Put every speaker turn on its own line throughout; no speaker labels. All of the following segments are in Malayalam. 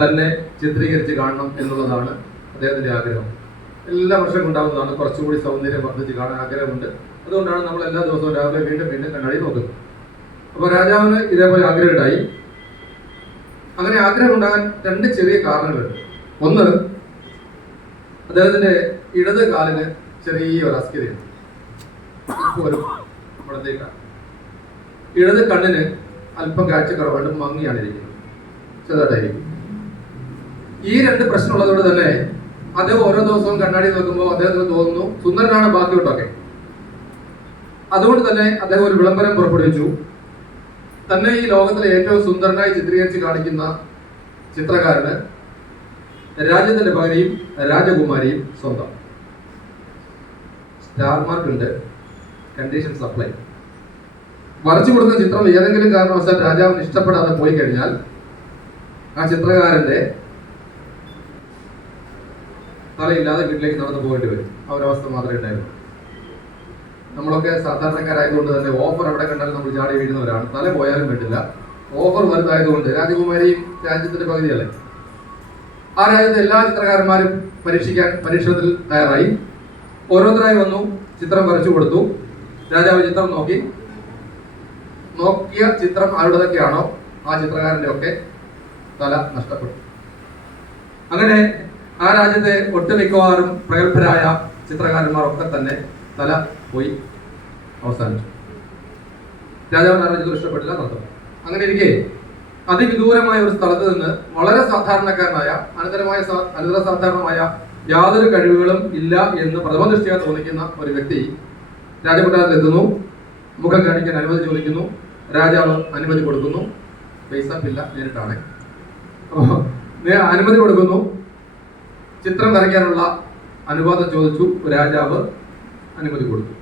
തന്നെ ചിത്രീകരിച്ച് കാണണം എന്നുള്ളതാണ് അദ്ദേഹത്തിന്റെ ആഗ്രഹം. എല്ലാ വർഷവും ഉണ്ടാകുന്നതാണ് കുറച്ചുകൂടി സൗന്ദര്യം വർദ്ധിച്ച് കാണാൻ ആഗ്രഹമുണ്ട്. അതുകൊണ്ടാണ് നമ്മൾ എല്ലാ ദിവസവും രാവിലെ വീണ്ടും വീണ്ടും കണ്ണാടി നോക്കുന്നത്. അപ്പോൾ രാജാവിന് ഇതേപോലെ ആഗ്രഹം ഉണ്ടായി അങ്ങനെ ആഗ്രഹം ഉണ്ടാകാൻ രണ്ട് ചെറിയ കാരണങ്ങളുണ്ട്. ഒന്ന് അദ്ദേഹത്തിന്റെ ഇടത് കാലിന് ഇപ്പോൾ ഒരു അസ്ഥിരയുണ്ട്. ഇടത് കണ്ണിന് അല്പം കാഴ്ചക്കുറവുണ്ട്. മങ്ങിയാണ് ഇരിക്കുന്നത്. ചെറുതായിട്ടായിരിക്കും. ഈ രണ്ട് പ്രശ്നം ഉള്ളതുകൊണ്ട് തന്നെ അദ്ദേഹം ഓരോ ദിവസവും കണ്ണാടി നോക്കുമ്പോൾ അദ്ദേഹത്തിന് തോന്നുന്നു സുന്ദരനാണ് ബാക്കിയോട്ടൊക്കെ അതുകൊണ്ട് തന്നെ അദ്ദേഹം ഒരു വിളംബരം പുറപ്പെടുവിച്ചു. തന്നെ ഈ ലോകത്തിലെ ഏറ്റവും സുന്ദരനായി ചിത്രീകരിച്ച് കാണിക്കുന്ന ചിത്രകാരന് രാജ്യത്തിന്റെ ഭാര്യയും രാജകുമാരിയും സ്വന്തം. സ്റ്റാർ മാർക്ക് ഉണ്ട്. കണ്ടീഷൻ സപ്ലൈ വരച്ചു കൊടുക്കുന്ന ചിത്രം ഏതെങ്കിലും കാരണവശാൽ രാജാവിന് ഇഷ്ടപ്പെടാതെ പോയി കഴിഞ്ഞാൽ ആ ചിത്രകാരന്റെ തലയില്ലാതെ വീട്ടിലേക്ക് നടന്നു പോകേണ്ടി വരും. ആ ഒരവസ്ഥ മാത്രമേ ഉണ്ടായിരുന്നു നമ്മളൊക്കെ സാധാരണക്കാരായതുകൊണ്ട് തന്നെ ഓഫർ എവിടെ കണ്ടാലും നമ്മൾ ചാടി വീഴുന്നവരാണ്. തല പോയാലും പറ്റില്ല ഓഫർ വലുതായതുകൊണ്ട് രാജകുമാരിയും രാജ്യത്തിന്റെ പകുതിയല്ലേ? ആ രാജ്യത്തെ എല്ലാ ചിത്രകാരന്മാരും പരീക്ഷിക്കാൻ പരീക്ഷണത്തിൽ തയ്യാറായി. ഓരോരുത്തരായി വന്നു ചിത്രം വരച്ചു കൊടുത്തു. രാജാവ് ചിത്രം നോക്കി. നോക്കിയ ചിത്രം ആരുടേതൊക്കെയാണോ ആ ചിത്രകാരന്റെ ഒക്കെ തല നഷ്ടപ്പെട്ടു. അങ്ങനെ ആ രാജ്യത്തെ ഒട്ടുമിക്കവാറും പ്രഗത്ഭരായ ചിത്രകാരന്മാർ ഒക്കെ തന്നെ തല പോയി അവസാനിച്ചു. രാജാവ് നാരായണ ഇഷ്ടപ്പെട്ടില്ല നടത്തും അങ്ങനെ ഇരിക്കെ അതിവിദൂരമായ ഒരു സ്ഥലത്ത് നിന്ന് വളരെ സാധാരണക്കാരനായ അനന്തരമായ അനന്തര സാധാരണമായ യാതൊരു കഴിവുകളും ഇല്ല എന്ന് പ്രഥമ ദൃഷ്ടിയാ തോന്നിക്കുന്ന ഒരു വ്യക്തി രാജകൊട്ടാരത്തിൽ എത്തുന്നു. മുഖം കാണിക്കാൻ അനുമതി ചോദിക്കുന്നു. രാജാവ് അനുമതി കൊടുക്കുന്നു. പൈസ ഇല്ല നേരിട്ടാണ്. അനുമതി കൊടുക്കുന്നു. ചിത്രം വരയ്ക്കാനുള്ള അനുവാദം ചോദിച്ചു രാജാവ് അനുമതി കൊടുത്തു.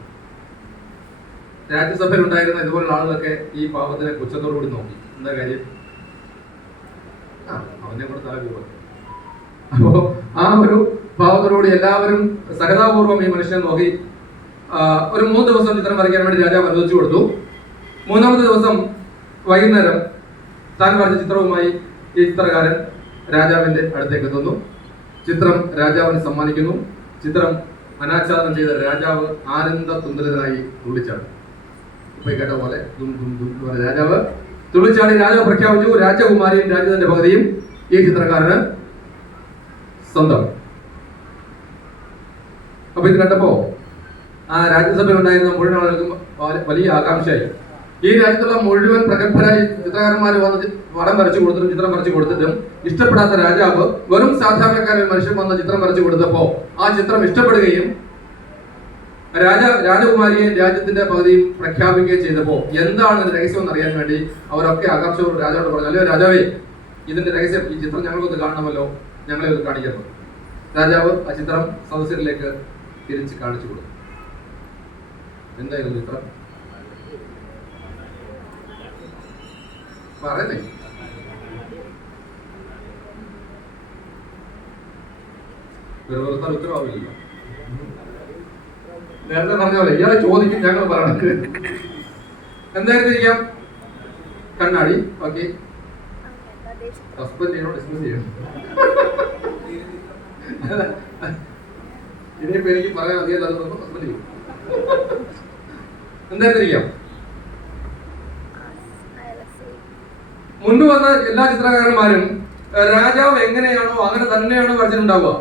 രാജ്യസഭയിൽ ഉണ്ടായിരുന്ന ഇതുപോലുള്ള ആളുകളൊക്കെ ഈ പാവത്തിനെ കൂടി നോക്കി. എന്താ കാര്യം? ആ അവനെ കൂടെ തല അപ്പോ ആ ഒരു പാവത്തോടുകൂടി എല്ലാവരും സഹതാപൂർവം ഈ മനുഷ്യനെ നോക്കി ഒരു മൂന്ന് ദിവസം ചിത്രം വരയ്ക്കാൻ വേണ്ടി രാജാവ് അനുവദിച്ചു കൊടുത്തു. മൂന്നാമത്തെ ദിവസം വൈകുന്നേരം താൻ വരച്ച ചിത്രവുമായി ഈ ചിത്രകാരൻ രാജാവിന്റെ അടുത്തേക്ക് എത്തുന്നു. ചിത്രം രാജാവിന് സമ്മാനിക്കുന്നു. ചിത്രം അനാച്ഛാദനം ചെയ്ത രാജാവ് ആനന്ദ തുന്തലിതനായി തുള്ളിച്ചാടി. ഇപ്പൊ കേട്ട പോലെ പോലെ രാജാവ് തുള്ളിച്ചാടി രാജാവ് പ്രഖ്യാപിച്ചു. രാജകുമാരിയും രാജ്യത്തിന്റെ ഭഗതിയും ഈ ചിത്രകാരന് സ്വന്തം. അപ്പൊ ഇത് കണ്ടപ്പോ ആ രാജ്യസഭയിൽ ഉണ്ടായിരുന്ന മുഴുവൻ ആളുകൾക്കും വലിയ ആകാംക്ഷയായി. ഈ രാജ്യത്തുള്ള മുഴുവൻ പ്രഗത്ഭരായ ചിത്രകാരന്മാർ വന്ന് വടം വരച്ചു കൊടുത്തിട്ടും ചിത്രം വരച്ചു കൊടുത്തിട്ടും ഇഷ്ടപ്പെടാത്ത രാജാവ് വെറും സാധാരണക്കാരൻ മനുഷ്യൻ വന്ന ചിത്രം വരച്ചു കൊടുത്തപ്പോ ആ ചിത്രം ഇഷ്ടപ്പെടുകയും രാജ രാജകുമാരിയെ രാജ്യത്തിന്റെ പകുതിയും പ്രഖ്യാപിക്കുകയും ചെയ്തപ്പോ എന്താണ് രഹസ്യം എന്ന് അറിയാൻ വേണ്ടി അവരൊക്കെ ആകാംക്ഷയോട് രാജാവോട് പറഞ്ഞു അല്ലയോ രാജാവേ ഇതിന്റെ രഹസ്യം ഈ ചിത്രം ഞങ്ങൾക്കൊന്ന് കാണണമല്ലോ ഞങ്ങളെ ഒന്ന് കാണിക്കുന്നു രാജാവ് ആ ചിത്രം സദസ്യരിലേക്ക് തിരിച്ച് കാണിച്ചു കൊടുത്തു. എന്തായിരുന്നു ചിത്രം? പറയുന്നേ. വെറുതെ ഉത്തരവാദില്ല. നേരത്തെ പറഞ്ഞ പോലെ ഇയാളെ ചോദിക്കും ഞങ്ങൾ പറയണത് എന്തായിരുന്നു ചെയ്യാം? കണ്ണാടി ഓക്കെ. ഹസ്ബൻഡിനോട് ഡിസ്കസ് ചെയ്യും ഇനിയിപ്പോ എനിക്ക് പറയാൻ അറിയാതെ ഹസ്ബൻഡ് ചെയ്യും. എന്തായിരുന്നു ഇരിക്കാം മുൻപ് വന്ന എല്ലാ ചിത്രകാരന്മാരും രാജാവ് എങ്ങനെയാണോ അങ്ങനെ തന്നെയാണോ വരച്ചിട്ടുണ്ടാവുക.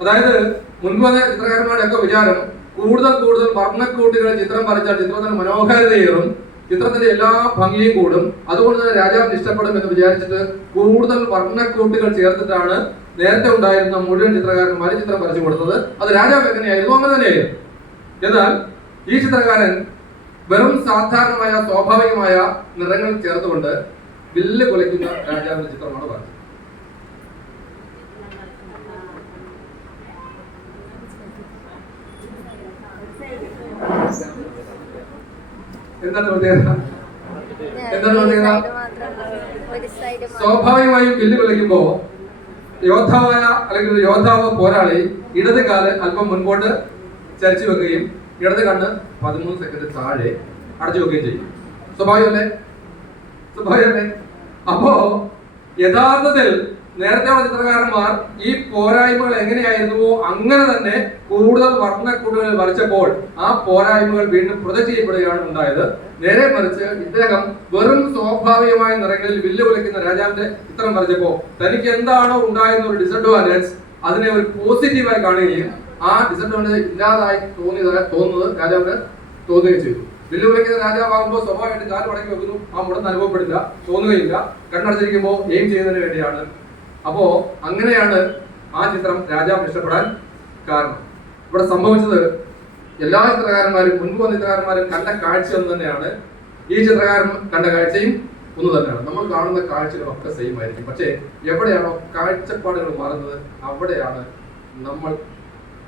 അതായത് മുൻപ് വന്ന ചിത്രകാരന്മാരുടെ ഒക്കെ വിചാരം കൂടുതൽ കൂടുതൽ വർണക്കൂട്ടുകൾ ചിത്രം വരച്ചാൽ ചിത്രത്തിന് മനോഹാരിതയേറും ചിത്രത്തിന്റെ എല്ലാ ഭംഗിയും കൂടും. അതുകൊണ്ട് തന്നെ രാജാവിന് ഇഷ്ടപ്പെടും എന്ന് വിചാരിച്ചിട്ട് കൂടുതൽ വർണക്കൂട്ടുകൾ ചേർത്തിട്ടാണ് നേരത്തെ ഉണ്ടായിരുന്ന മുഴുവൻ ചിത്രകാരന്മാർ ചിത്രം വരച്ചു കൊടുത്തത്. അത് രാജാവ് എങ്ങനെയായിരുന്നു? അങ്ങനെ തന്നെയായിരുന്നു. എന്നാൽ ഈ ചിത്രകാരൻ വെറും സാധാരണമായ സ്വാഭാവികമായ നിറങ്ങൾ ചേർത്തുകൊണ്ട് വില്ല് കൊലയ്ക്കുന്ന രാജാവിന്റെ ചിത്രമാണ് പറഞ്ഞത് എന്താണ് എന്താണ് സ്വാഭാവികമായും വില്ല് കളിക്കുമ്പോ യോദ്ധാവായ അല്ലെങ്കിൽ യോദ്ധാവ് പോരാളി ഇടത് കാൽ അല്പം മുൻപോട്ട് ചരിച്ചു വെക്കുകയും ഇടത് കണ്ണ് പതിമൂന്ന് സെക്കൻഡ് താഴെ അടച്ചു വെക്കുകയും ചെയ്യും. സ്വാഭാവികമല്ലേ? സ്വാഭാവികമല്ലേ? അപ്പോ യഥാർത്ഥത്തിൽ നേരത്തെ ഉള്ള ചിത്രകാരന്മാർ ഈ പോരായ്മകൾ എങ്ങനെയായിരുന്നുവോ അങ്ങനെ തന്നെ കൂടുതൽ വർണക്കൂടുതൽ വരച്ചപ്പോൾ ആ പോരായ്മകൾ വീണ്ടും പ്രൊജക്ട് ചെയ്യപ്പെടുകയാണ് ഉണ്ടായത്. നേരെ മറിച്ച് ഇദ്ദേഹം വെറും സ്വാഭാവികമായ നിറങ്ങളിൽ വില്ല് വിളിക്കുന്ന രാജാവിന്റെ ചിത്രം വരച്ചപ്പോ തനിക്ക് എന്താണോ ഉണ്ടായിരുന്ന ഒരു ഡിസഡ്വാന്റേജ് അതിനെ ഒരു പോസിറ്റീവായി കാണുകയും ആ ഡിസഡ്വാന്റേജ് ഇല്ലാതായി തോന്നിയതായി തോന്നുന്നത് രാജാവിന് തോന്നുകയും ചെയ്തു. വെല്ലുവിളിക്കുന്ന രാജാവാകുമ്പോൾ സ്വാഭാവികമായിട്ട് കാൽ മടക്കി വെക്കുന്നു. ആ മുടന്ന് അനുഭവപ്പെടില്ല തോന്നുകയില്ല. കണ്ണടച്ചിരിക്കുമ്പോൾ എയിം ചെയ്യുന്നതിന് വേണ്ടിയാണ്. അപ്പോ അങ്ങനെയാണ് ആ ചിത്രം രാജാവ് ഇഷ്ടപ്പെടാൻ കാരണം. ഇവിടെ സംഭവിച്ചത് എല്ലാ ചിത്രകാരന്മാരും മുൻപ് വന്ന ചിത്രകാരന്മാരും കണ്ട കാഴ്ച ഒന്ന് തന്നെയാണ്. ഈ ചിത്രകാരൻ കണ്ട കാഴ്ചയും ഒന്ന് തന്നെയാണ്. നമ്മൾ കാണുന്ന കാഴ്ചകളൊക്കെ സെയിം ആയിരിക്കും. പക്ഷേ എവിടെയാണോ കാഴ്ചപ്പാടുകൾ മാറുന്നത് അവിടെയാണ് നമ്മൾ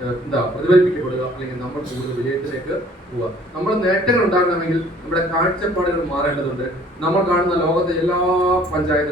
എന്താ പ്രതിഫലിപ്പിക്കപ്പെടുക അല്ലെങ്കിൽ നമ്മൾ കൂടുതൽ വിജയത്തിലേക്ക് പോവുക. നമ്മൾ നേട്ടങ്ങൾ ഉണ്ടാകണമെങ്കിൽ നമ്മുടെ കാഴ്ചപ്പാടുകൾ മാറേണ്ടതുണ്ട്. നമ്മൾ കാണുന്ന ലോകത്തെ എല്ലാ പഞ്ചായത്തുകളും